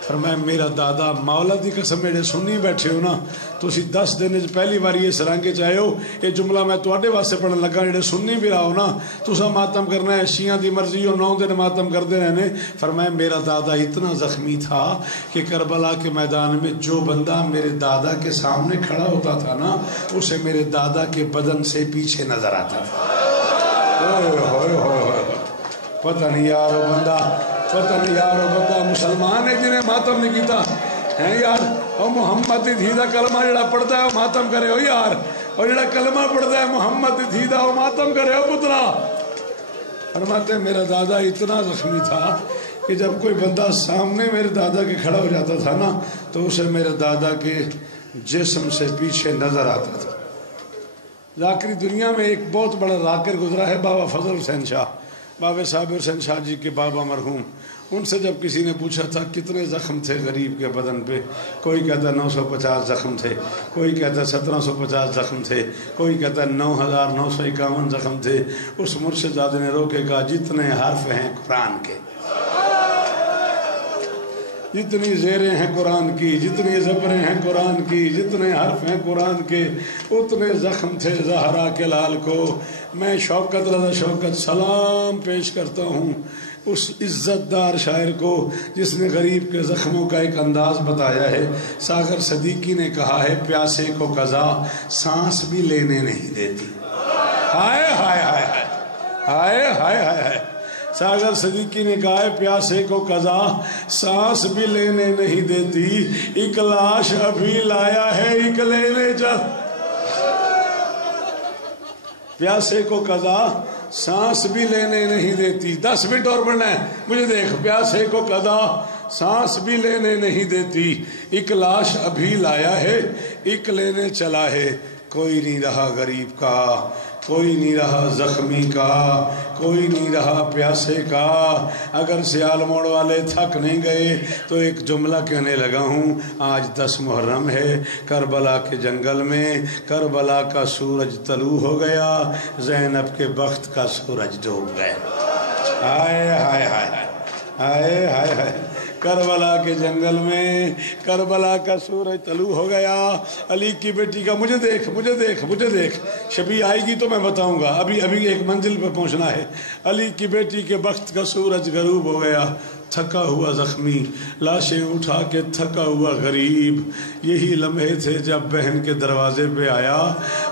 فرمایا میرا دادا مولا دی قسم میرے سنی بیٹھے ہو نا تسی 10 دن پہلی باری اس رنگ چ آئے ہو یہ جملہ میں تواڈے واسطے پڑھن لگا جڑے سنی بھی رہو نا تسا ماتم کرنا ہے شیعہ دی مرضی ہو 9 دن ماتم کرتے رہنے فرمایا میرا دادا اتنا زخمی تھا کہ کربلا کے میدان میں جو بندہ میرے دادا کے سامنے کھڑا ہوتا تھا نا اسے میرے دادا کے بدن سے پیچھے نظر آتا تھا پتہ نہیں یار وہ بندہ پتہ نہیں یار وہ بندہ مسلمان ہے جنہیں ماتم نہیں کیتا ہے یار وہ محمد دی دھی دا کلمہ جڑا پڑھتا ہے وہ ماتم کرے ہو یار اور جڑا کلمہ پڑھتا ہے محمد دی دھی دا وہ ماتم کرے ہو پترا فرماتے میرا دادا اتنا زخمی تھا کہ جب کوئی بندہ سامنے میرے دادا کے کھڑا ہو جاتا تھا نا تو اسے میرے دادا کے جسم سے پیچھے نظر آتا تھا ذاکری دنیا میں ایک بہت بڑا راکر گزرا ہے بابا فضل حسین شاہ بابا صابر حسین شاہ جی کے بابا مرحوم ان سے جب کسی نے پوچھا تھا کتنے زخم تھے غریب کے بدن پہ کوئی کہتا 950 زخم تھے کوئی کہتا 1750 زخم تھے کوئی کہتا 9951 زخم تھے اس مرشد زادے نے رو کے کہا جتنے حرف ہیں قرآن کے جتنی زیریں ہیں قرآن کی جتنی زبریں ہیں قرآن کی جتنے حرف ہیں قرآن کے اتنے زخم تھے زہرا کے لال کو میں شوکت رضا شوکت سلام پیش کرتا ہوں اس عزت دار شاعر کو جس نے غریب کے زخموں کا ایک انداز بتایا ہے ساغر صدیقی نے کہا ہے پیاسے کو قضا سانس بھی لینے نہیں دیتی ہائے ہائے ہائے ہائے ہائے ہائے ہائے ساغر صدیقی نے کہا ہے پیاسے کو قضا سانس بھی لینے نہیں دیتی ایک لاش ابھی لایا ہے ایک لینے جا پیاسے کو قضا سانس بھی لینے نہیں دیتی 10 منٹ اور پڑھنا ہے مجھے دیکھ پیاسے کو قضا سانس بھی لینے نہیں دیتی ایک لاش ابھی لایا ہے ایک لینے چلا ہے کوئی نہیں رہا غریب کا کوئی نہیں رہا زخمی کا کوئی نہیں رہا پیاسے کا اگر سیال موڑ والے تھک نہیں گئے تو ایک جملہ کہنے لگا ہوں آج 10 محرم ہے کربلا کے جنگل میں کربلا کا سورج طلوع ہو گیا زینب کے بخت کا سورج ڈوب گیا ہائے ہائے ہائے ہائے ہائے ہائے کربلا کے جنگل میں کربلا کا سورج طلوع ہو گیا علی کی بیٹی کا مجھے دیکھ شبی آئے گی تو میں بتاؤں گا ابھی ایک منزل پہ پہنچنا ہے علی کی بیٹی کے بخت کا سورج غروب ہو گیا تھکا ہوا زخمی لاشیں اٹھا کے تھکا ہوا غریب یہی لمحے تھے جب بہن کے دروازے پہ آیا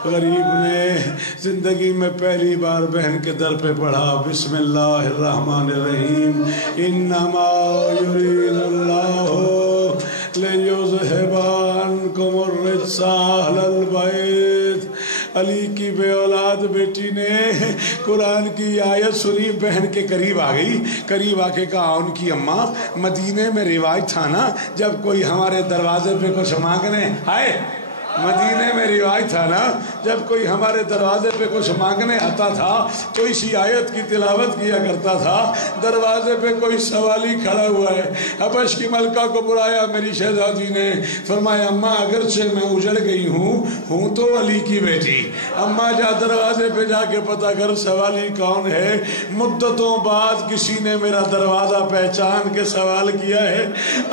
غریب نے زندگی میں پہلی بار بہن کے در پہ پڑھا بسم اللہ الرحمن الرحیم انما یرید اللہ لیذہب عنکم الرجس اہل البیت علی کی بے اولاد بیٹی نے قرآن کی آیت سنی بہن کے قریب آ گئی قریب آ کے کہا ان کی اماں مدینے میں رواج تھا نا جب کوئی ہمارے دروازے پہ کچھ مانگنے آئے مدینے میں رواج تھا نا جب کوئی ہمارے دروازے پہ کچھ مانگنے آتا تھا تو اسی آیت کی تلاوت کیا کرتا تھا دروازے پہ کوئی سوالی کھڑا ہوا ہے حبش کی ملکہ کو بلایا میری شہزادی نے فرمایا اماں اگرچہ میں اجڑ گئی ہوں تو علی کی بیٹی اماں جا دروازے پہ جا کے پتہ کر سوالی کون ہے مدتوں بعد کسی نے میرا دروازہ پہچان کے سوال کیا ہے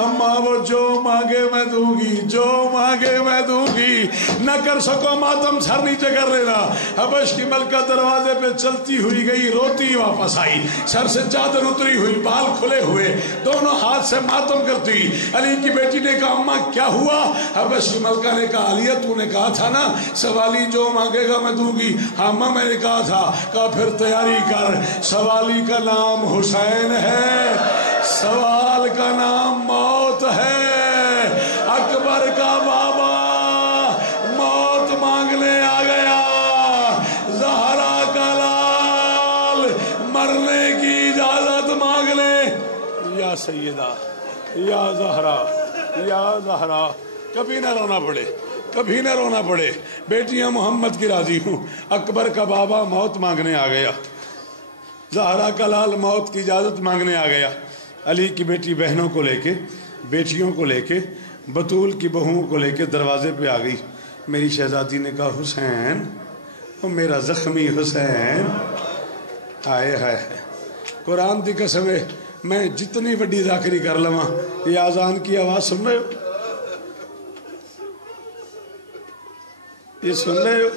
اماں وہ جو مانگے میں دوں گی جو مانگے میں دوں گی نہ کر سکو ماتم سر نیچے کر لینا حبش کی ملکہ دروازے پہ چلتی ہوئی گئی روتی واپس آئی سر سے چادر اتری ہوئی بال کھلے ہوئے دونوں ہاتھ سے ماتم کرتی علی کی بیٹی نے کہا اماں کیا ہوا حبش کی ملکہ نے کہا علیہ تو نے کہا تھا نا سوالی جو مانگے گا میں دوں گی ہاں ماں میں نے کہا تھا کہا پھر تیاری کر سوالی کا نام حسین ہے سوال کا نام موت ہے اکبر کا بابا موت مانگنے آ گیا زہرا کا لال مرنے کی اجازت مانگ لے یا سیدہ یا زہرا کبھی نہ رونا پڑے بیٹیاں محمد کی راضی ہوں اکبر کا بابا موت مانگنے آ گیا زہرا کا لال موت کی اجازت مانگنے آ گیا علی کی بیٹی بہنوں کو لے کے بیٹیوں کو لے کے بطول کی بہوؤں کو لے کے دروازے پہ آ گئی میری شہزادی نے کہا حسین او میرا زخمی حسین آئے ہائے قرآن دی قسم ہے میں جتنی وڈی ذاکری کر لواں یہ آزان کی آواز سن رہے ہو؟ یہ سن رہے ہو؟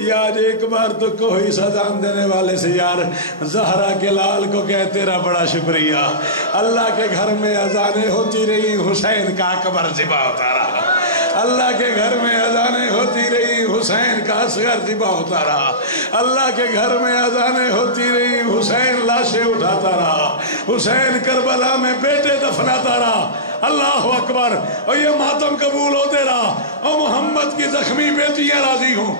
یار ایک بار تو کوئی سزان دینے والے سے یار زہرا کے لال کو کہ تیرا بڑا شکریہ، اللہ کے گھر میں اذانیں ہوتی رہی، حسین کا اکبر ذبح ہوتا رہا، اللہ کے گھر میں اذانیں ہوتی رہی، حسین کا اصغر ذبح ہوتا رہا، اللہ کے گھر میں اذانیں ہوتی رہی، حسین لاشیں اٹھاتا رہا، حسین کربلا میں بیٹے دفناتا رہا۔ اللہ اکبر۔ اور یہ ماتم قبول ہوتے رہا، اور محمد کی زخمی بیٹیاں راضی ہوں،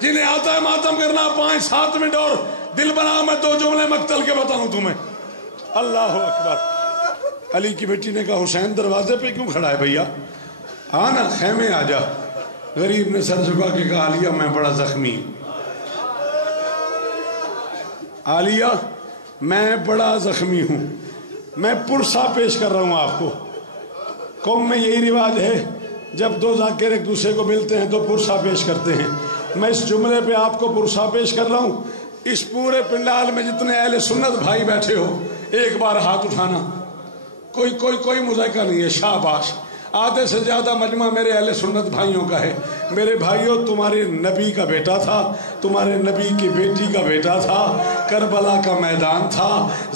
جنہیں آتا ہے ماتم کرنا 5-7 منٹ اور دل بنا میں 2 جملے مقتل کے بتاؤں تمہیں۔ اللہ اکبر۔ علی کی بیٹی نے کہا حسین دروازے پہ کیوں کھڑا ہے بھیا، آنا خیمے آ جا۔ غریب نے سر جھکا کے کہا عالیہ میں بڑا زخمی ہوں، عالیہ میں بڑا زخمی ہوں، میں پرسہ پیش کر رہا ہوں آپ کو۔ قوم میں یہی رواج ہے، جب 2 ذاکر ایک دوسرے کو ملتے ہیں تو پرسہ پیش کرتے ہیں۔ میں اس جملے پہ آپ کو پرسہ پیش کر رہا ہوں۔ اس پورے پنڈال میں جتنے اہل سنت بھائی بیٹھے ہو ایک بار ہاتھ اٹھانا، کوئی مذائقہ نہیں ہے، شاباش۔ آدھے سے زیادہ مجمع میرے اہل سنت بھائیوں کا ہے۔ میرے بھائیوں، تمہارے نبی کا بیٹا تھا، تمہارے نبی کی بیٹی کا بیٹا تھا، کربلا کا میدان تھا،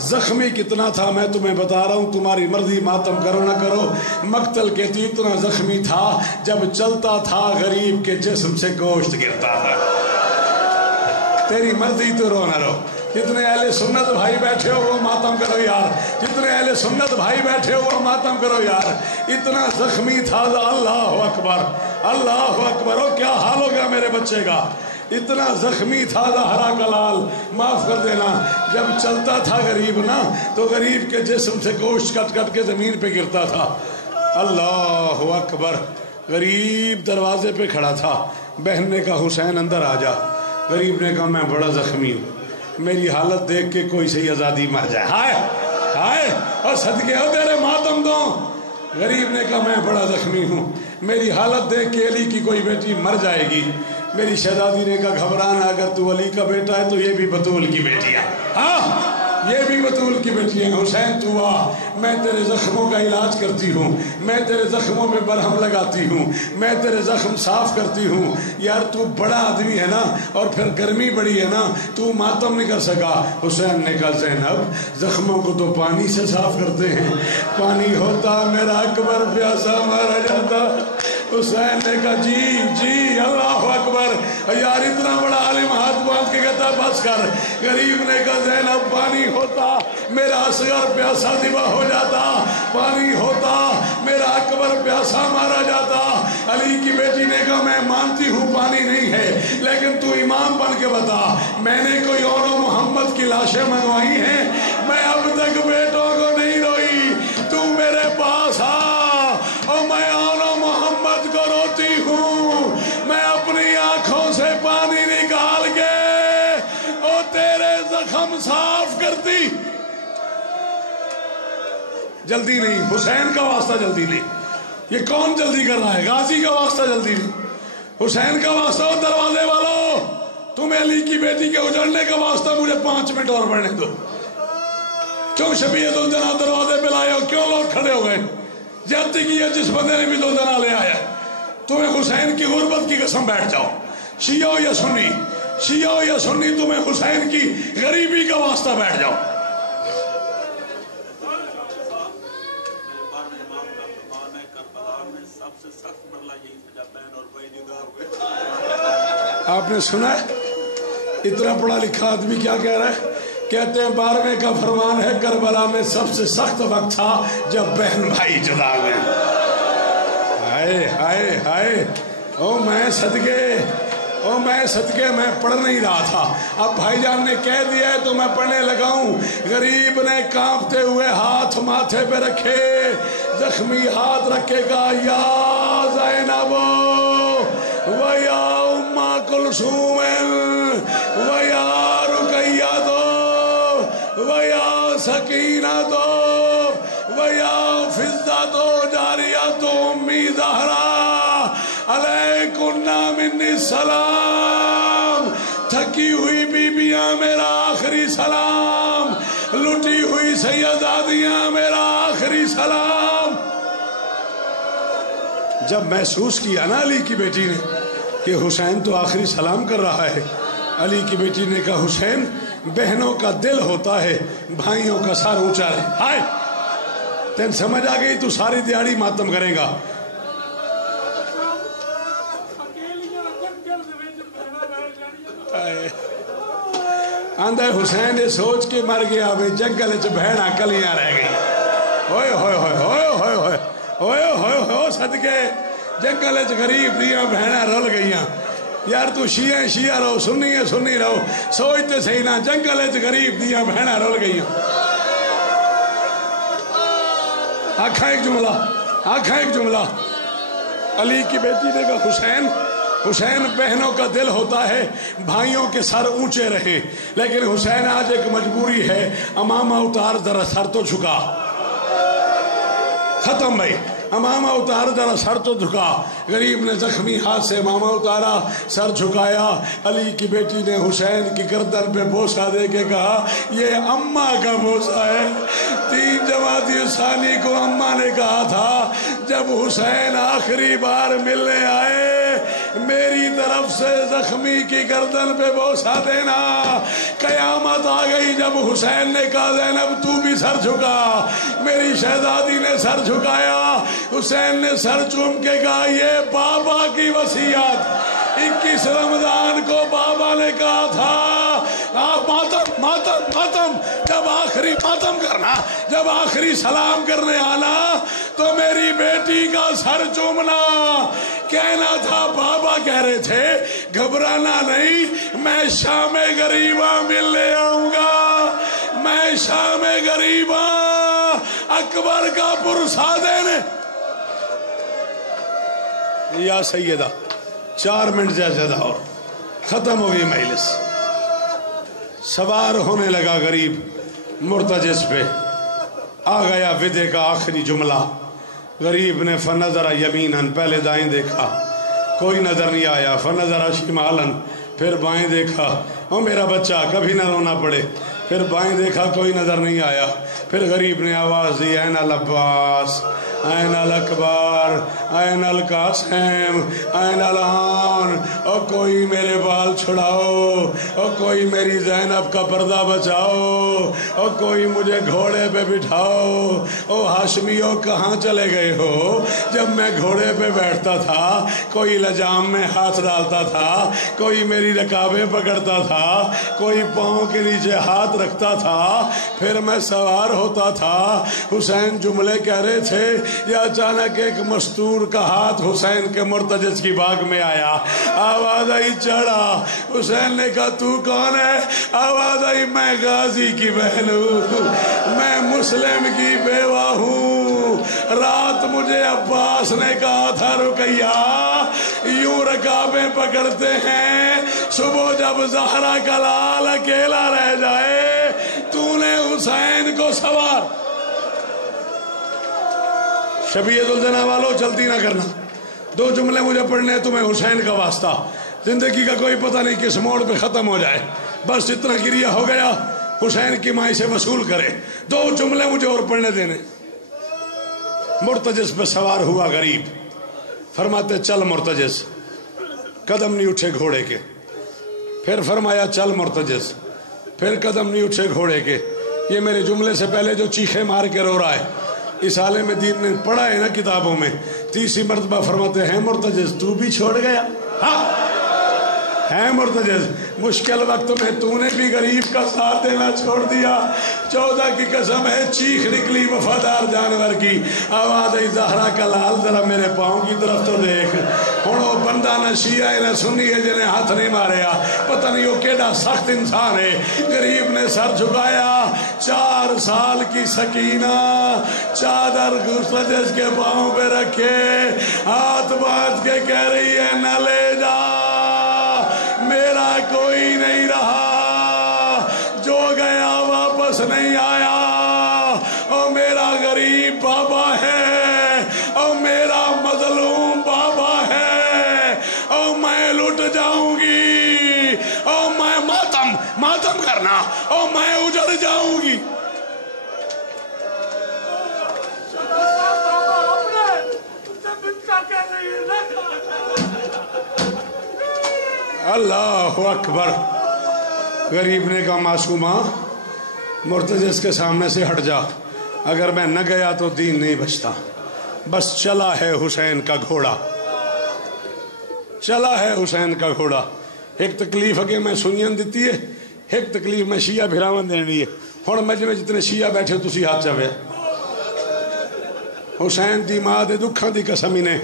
زخمی کتنا تھا میں تمہیں بتا رہا ہوں، تمہاری مرضی ماتم کرو نہ کرو۔ مقتل کہتی اتنا زخمی تھا جب چلتا تھا غریب کے جسم سے گوشت گرتا تھا۔ تیری مرضی تو رو نہ رو۔ جتنے اہل سنت بھائی بیٹھے ہو وہ ماتم کرو یار، جتنے اہل سنت بھائی بیٹھے ہو وہ ماتم کرو یار۔ اتنا زخمی تھا، اللہ اکبر اللہ اکبر۔ او کیا حال ہو گیا میرے بچے کا، اتنا زخمی تھا زہرا کا لال، معاف کر دینا۔ جب چلتا تھا غریب نا تو غریب کے جسم سے گوشت کٹ کٹ کے زمین پہ گرتا تھا۔ اللہ اکبر۔ غریب دروازے پہ کھڑا تھا، بہن نے کہا حسین اندر آ جا۔ غریب نے کہا میں بڑا زخمی ہوں، میری حالت دیکھ کے کوئی سی آزادی مر جائے، ہائے ہائے اور صدقے ہو تیرے ماتم دو۔ غریب نے کہا میں بڑا زخمی ہوں، میری حالت دیکھ کے علی کی کوئی بیٹی مر جائے گی۔ میری شہزادی نے کہا گھبرانا، اگر تو علی کا بیٹا ہے تو یہ بھی بطول کی بیٹی ہے، ہاں یہ بھی بطول کی بیٹی ہے۔ حسین تو آ، میں تیرے زخموں کا علاج کرتی ہوں، میں تیرے زخموں میں برہم لگاتی ہوں، میں تیرے زخم صاف کرتی ہوں۔ یار تو بڑا آدمی ہے نا، اور پھر گرمی بڑی ہے نا، تو ماتم نہیں کر سکا۔ حسین نے کہا زینب زخموں کو تو پانی سے صاف کرتے ہیں، پانی ہوتا میرا اکبر پیاسا مارا جاتا۔ حسین نے کہا جی اللہ اکبر۔ یار اتنا بڑا عالم ہاتھ باندھ کے کہتا بس کر۔ غریب نے کہا زینب پانی ہوتا میرا اصغر پیاسا ذبح ہو جاتا، پانی ہوتا میرا اکبر پیاسا مارا جاتا۔ علی کی بیٹی نے کہا میں مانتی ہوں پانی نہیں ہے، لیکن تو امام بن کے بتا، میں نے کوئی اور محمد کی لاشیں منگوائی ہیں؟ میں اب تک بیٹوں کو نہیں روئی، تو میرے پاس آ اور میں آنو محمد کو روتی ہوں۔ میں اپنی آنکھوں سے پانی نکال کے اور تیرے زخم صاف کرتی۔ جلدی نہیں، حسین کا واسطہ جلدی نہیں۔ یہ کون جلدی کر رہا ہے؟ غازی کا واسطہ جلدی نہیں، حسین کا واسطہ ہو۔ دروازے والوں تمہیں علی کی بیٹی کے اجڑنے کا واسطہ، مجھے 5 منٹ اور بڑھنے دو۔ کیوں شبیہت الجناح دروازے پہ لائے ہو؟ کیوں لوگ کھڑے ہو گئے؟ زیادتی کی ہے جس بندے نے بھی دو جنا لے آیا۔ تمہیں حسین کی غربت کی قسم، بیٹھ جاؤ، شیعہ یا سنی، شیعہ یا سنی، تمہیں حسین کی غریبی کا واسطہ، بیٹھ جاؤ۔ آپ نے سنا ہے اتنا پڑھا لکھا آدمی کیا کہہ رہا ہے؟ کہتے ہیں 12ویں کا فرمان ہے کربلا میں سب سے سخت وقت تھا جب بہن بھائی جدا ہوئے۔ ہائے ہائے ہائے، او میں صدقے میں پڑھ نہیں رہا تھا، اب بھائی جان نے کہہ دیا ہے تو میں پڑھنے لگا ہوں۔ غریب نے کانپتے ہوئے ہاتھ ماتھے پہ رکھے، زخمی ہاتھ رکھے گا، یا زینب و یا ام کلثوم و یا رقیہ و یا سکینہ و یا فضہ جاریہ امی زہرا علیکن منی السلام۔ تھکی ہوئی بیبیاں میرا آخری سلام، لٹی ہوئی سیدادیاں میرا آخری سلام. جب محسوس کیا نا علی کی بیٹی نے کہ حسین تو آخری سلام کر رہا ہے، علی کی بیٹی نے کہا حسین بہنوں کا دل ہوتا ہے بھائیوں کا سر اونچا رہے. ہائے تین سمجھ آ گئی تو ساری دیہڑی ماتم کرے گا. آندھا حسین نے سوچ کے مر گیا بھئی جنگل چ بہن کلیاں رہ گئی. ہوئے ہوئے ہوئے ہوئے ہوئے ہوئے ہوئے ہوئے ہوئے صدقے جنگل چ غریب دیاں بہناں رل گئیاں. یار تو شیعہ شیعہ رہو سنی ہے سنی رہو سوچتے صحیح نہ جنگل چ غریب دیاں بہناں رل گئیاں. آکھا ایک جملہ علی کی بیٹی نے کہا حسین بہنوں کا دل ہوتا ہے بھائیوں کے سر اونچے رہے، لیکن حسین آج ایک مجبوری ہے، امامہ اتار ذرا سر تو جھکا. ختم بھائی، امامہ اتار ذرا سر تو جھکا. غریب نے زخمی ہاتھ سے امامہ اتارا، سر جھکایا. علی کی بیٹی نے حسین کی گردن پہ بوسہ دے کے کہا یہ اماں کا بوسہ ہے. 3 جمادی ثانی کو اماں نے کہا تھا جب حسین آخری بار ملنے آئے میری طرف سے زخمی کی گردن پہ بوسہ دینا. قیامت آ گئی جب حسین نے کہا زینب تو بھی سر جھکا. میری شہزادی نے سر جھکایا. حسین نے سر چوم کے کہا یہ بابا کی وصیت. 21 رمضان کو بابا نے کہا تھا ماتم جب آخری ماتم کرنا، جب آخری سلام کرنے آنا تو میری بیٹی کا سر چومنا. کہنا تھا بابا کہہ رہے تھے گھبرانا نہیں، میں شام غریباں ملنے آؤں گا. میں شام غریباں اکبر کا پرسا دینے. یا سیدہ 4 منٹ زیادہ اور ختم ہو گئی مجلس. سوار ہونے لگا غریب مرتجس پہ. آ گیا ودے کا آخری جملہ. غریب نے فنظر یمیناً پہلے دائیں دیکھا کوئی نظر نہیں آیا، فنظر شمالاً پھر بائیں دیکھا او میرا بچہ کبھی نہ رونا پڑے. پھر بائیں دیکھا کوئی نظر نہیں آیا. پھر غریب نے آواز دی این العباس این الاکبر این القاسم این الان. او کوئی میرے بال چھڑاؤ، او کوئی میری زینب کا پردہ بچاؤ، او کوئی مجھے گھوڑے پہ بٹھاؤ. او ہاشمیو کہاں چلے گئے ہو؟ جب میں گھوڑے پہ بیٹھتا تھا کوئی لجام میں ہاتھ ڈالتا تھا، کوئی میری رکابیں پکڑتا تھا، کوئی پاؤں کے نیچے ہاتھ رکھتا تھا، پھر میں سوار ہوتا تھا. حسین جملے کہہ رہے تھے یا اچانک ایک مستور کا ہاتھ حسین کے مرتجس کی باغ میں آیا. آواز آئی چڑھا. حسین نے کہا تو کون ہے؟ آواز آئی میں غازی کی بہن ہوں، میں مسلم کی بیوہ ہوں. رات مجھے عباس نے کہا تھا رقیہ یوں رکابیں پکڑتے ہیں، صبح جب زہرا کا لال اکیلا رہ جائے تو نے حسین کو سوار. شبیہ الجنا والوں جلدی نہ کرنا، 2 جملے مجھے پڑھنے ہیں تمہیں حسین کا واسطہ. زندگی کا کوئی پتہ نہیں کس موڑ پہ ختم ہو جائے، بس اتنا گریہ ہو گیا حسین کی مائی سے وصول کرے. 2 جملے مجھے اور پڑھنے دینے. مرتجس پہ سوار ہوا غریب. فرماتے چل مرتجس، قدم نہیں اٹھے گھوڑے کے. پھر فرمایا چل مرتجس، پھر قدم نہیں اٹھے گھوڑے کے. یہ میرے جملے سے پہلے جو چیخے مار کے رو رہا ہے اس عالم دین نے پڑھا ہے نا کتابوں میں. 30 مرتبہ فرماتے ہیں مرتجس تو بھی چھوڑ گیا. ہاں ہے مرتجس، مشکل وقت میں تو نے بھی غریب کا ساتھ دینا چھوڑ دیا. 14 کی قسم ہے چیخ نکلی وفادار جانور کی. آواز آئی زہرا کا لال ذرا میرے پاؤں کی طرف تو دیکھ. ہوں وہ بندہ نہ شیعہ ہے نہ سنی ہے جنہیں ہاتھ نہیں ماریا، پتہ نہیں وہ کیڑا سخت انسان ہے. غریب نے سر جھکایا. 4 سال کی سکینہ چادر مرتجس کے پاؤں پہ رکھے ہاتھ باندھ کے کہہ رہی ہے نہ لے جا، میرا کوئی نہیں رہا، جو گیا واپس نہیں آیا. او میرا غریب بابا ہے، او میرا مظلوم بابا ہے، او میں لٹ جاؤں گی، او میں ماتم کرنا، او میں اجڑ جاؤں گی. اللہ اکبر. غریب نے کہا معصومہ مرتضی کے سامنے سے ہٹ جا، اگر میں نہ گیا تو دین نہیں بچتا. بس چلا ہے حسین کا گھوڑا، چلا ہے حسین کا گھوڑا. ایک تکلیف اگے میں سنین دیتی ہے، ایک تکلیف میں شیعہ بھراون دینی ہے. ہن مجھ میں جتنے شیعہ بیٹھے تسی ہاتھ چاوے حسین دی ماں دے دکھاں دی قسم ہی نے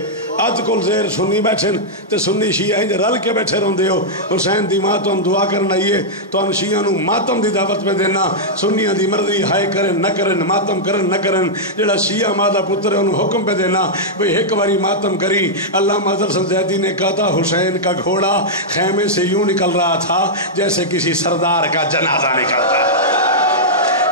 اد کل زیر سنی بیٹھے تے سنی شیعہ انج رل کے بیٹھے روندے ہو. حسین دی ماں تو ہم دعا کرن آئیے تو ہم شیعہ نو ماتم دی دعوت پہ دینا. سنیاں دی مرضی ہائے کرن نہ کرن، ماتم کرن نہ کرن. جڑا شیعہ ماں دا پتر ہے انہوں حکم پہ دینا بھئی ایک باری ماتم کری. علامہ حضرت زیدی نے کہا تھا حسین کا گھوڑا خیمے سے یوں نکل رہا تھا جیسے کسی سردار کا جنازہ نکلتا ہے.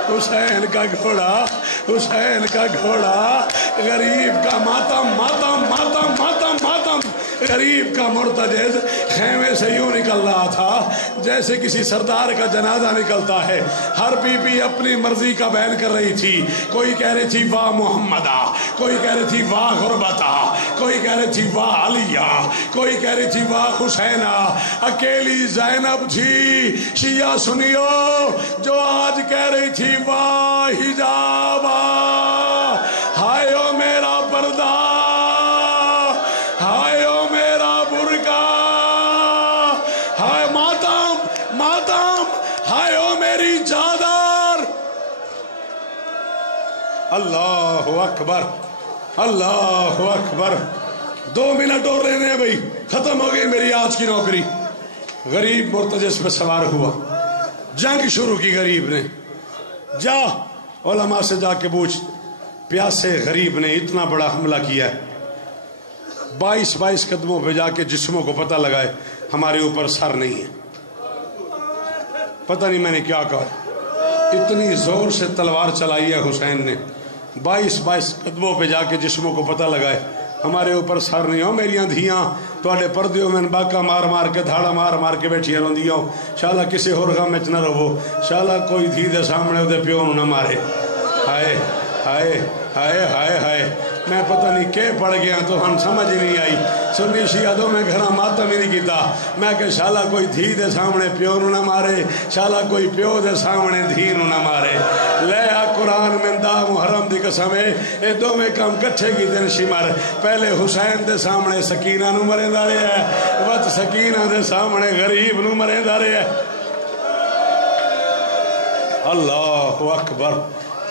حسین کا گھوڑا، حسین کا گھوڑا، غریب کا ماتم ماتم ماتم ماتم ماتم. غریب کا مرتجز خیمے سے یوں نکل رہا تھا جیسے کسی سردار کا جنازہ نکلتا ہے. ہر بی بی اپنی مرضی کا بیان کر رہی تھی. کوئی کہہ رہی تھی واہ محمدہ، کوئی کہہ رہی تھی واہ غربتہ، کوئی کہہ رہی تھی واہ علیہ، کوئی کہہ رہی تھی واہ حسینہ. اکیلی زینب تھی شیعہ سنیو جو آج کہہ رہی تھی واہ حجابہ، ہائے او میرا پردہ، ہائے او میرا برقع، ہائے ماتم ماتم، ہائے او میری چادر. اللہ اکبر، اللہ اکبر. 2 منٹ اور رہنے ہیں بھائی، ختم ہو گئی میری آج کی نوکری. غریب مرتجز پہ سوار ہوا، جنگ شروع کی غریب نے. جا علماء سے جا کے پوچھ، پیاسے غریب نے اتنا بڑا حملہ کیا ہے. 22 قدموں پہ جا کے جسموں کو پتہ لگائے ہمارے اوپر سر نہیں ہے. پتہ نہیں میں نے کیا کہا، اتنی زور سے تلوار چلائی ہے حسین نے. 22 قدموں پہ جا کے جسموں کو پتہ لگائے ہمارے اوپر سر نہیں ہو. میریاں دھیاں تواڈے پردیوں میں باکا مار مار کے دھاڑا مار مار کے بیٹھیاں روندیاں ہو. شالا کسی ہور غم وچ نہ رہو، شالا کوئی دھی دے سامنے او دے پیو نہ مارے. ہائے ہائے ہائے ہائے ہائے. میں پتہ نہیں کہ پڑھ گیا تو ہم سمجھ ہی نہیں آئی. سنی شیعہ دو میں گھراں ماتم ہی نہیں کیتا. میں کہ شالا کوئی دھی دے سامنے پیو نہ مارے، شالا کوئی پیو دے سامنے دھی نہ مارے. لے آ قرآن میں دا محرم دی قسم ہے اے دو میں کم کٹھے کی دن شمر. پہلے حسین دے سامنے سکینہ نو مرے دارے ہے، وقت سکینہ دے سامنے غریب نو مرے دارے ہے. اللہ اکبر.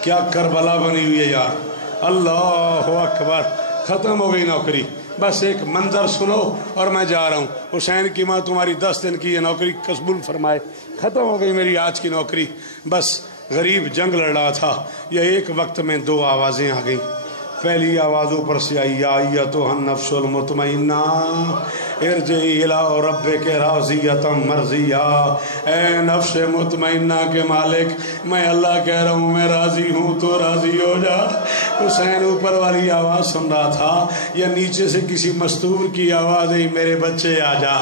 کیا کربلا بنی ہوئی ہے یار. اللہ اکبر. ختم ہو گئی نوکری. بس ایک منظر سنو اور میں جا رہا ہوں. حسین کی ماں تمہاری 10 دن کی یہ نوکری قبول فرمائے. ختم ہو گئی میری آج کی نوکری. بس غریب جنگ لڑ رہا تھا. یہ ایک وقت میں 2 آوازیں آ گئیں. پہلی آواز اوپر سے آئی، یا ایتھا النفس المطمئنہ ارجعی الی ربک راضیۃ مرضیہ. اے نفس مطمئنہ کے مالک، میں اللہ کہہ رہا ہوں میں راضی ہوں تو راضی ہو جا. حسین اوپر والی آواز سن رہا تھا یا نیچے سے کسی مستور کی آواز ہے، میرے بچے آ جا،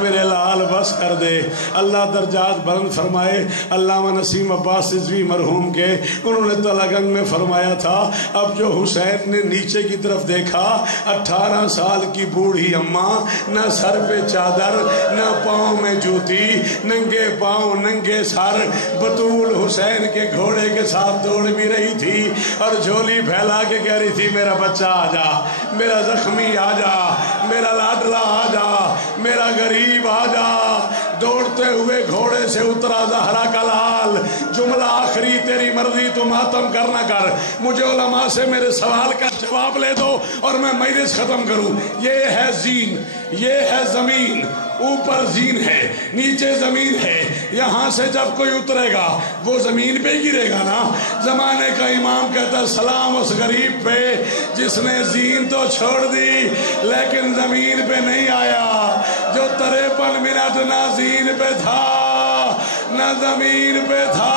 میرے لال بس کر دے. اللہ درجات بلند فرمائے. علامہ نسیم عباس رضوی مرحوم کے انہوں نے تلگنگ میں فرمایا تھا اب جو حسین نے نیچے کی طرف دیکھا 18 سال کی بوڑھی اماں، نہ سر پہ چادر نہ پاؤں میں جوتی، ننگے پاؤں ننگے سر، بطول حسین کے گھوڑے کے ساتھ دوڑ بھی رہی تھی اور جھولی پھیلا کے کہہ رہی تھی میرا بچہ آ جا، میرا زخمی آ جا، میرا لاڈلا آ جا، میرا غریب آ جا. دوڑتے ہوئے گھوڑے سے اترا زہرا کا لال. جملہ آخری تیری مرضی تو ماتم کرنا کر، مجھے علماء سے میرے سوال کا جواب لے دو اور میں مجلس ختم کروں. یہ ہے زین، یہ ہے زمین. اوپر زین ہے، نیچے زمین ہے. یہاں سے جب کوئی اترے گا وہ زمین پہ گرے گا نا. زمانے کا امام کہتا ہے سلام اس غریب پہ جس نے زین تو چھوڑ دی لیکن زمین پہ نہیں آیا، جو 53 منٹ نہ زین پہ تھا نہ زمین پہ تھا.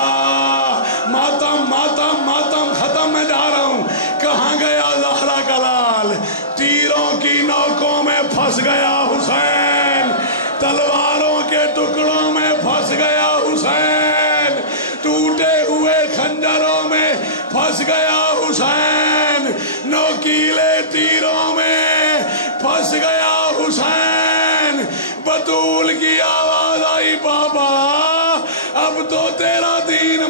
ماتم ماتم ماتم ختم. میں جا رہا ہوں. کہاں گیا زہرا کا لال؟ تیروں کی نوکوں میں پھنس گیا حسین، تلواروں کے ٹکڑوں میں پھنس گیا حسین، ٹوٹے ہوئے خنجروں میں پھنس گیا حسین، نوکیلے تیروں میں پھنس گیا حسین. بطول کی آواز آئی بابا اب تو تیرا دین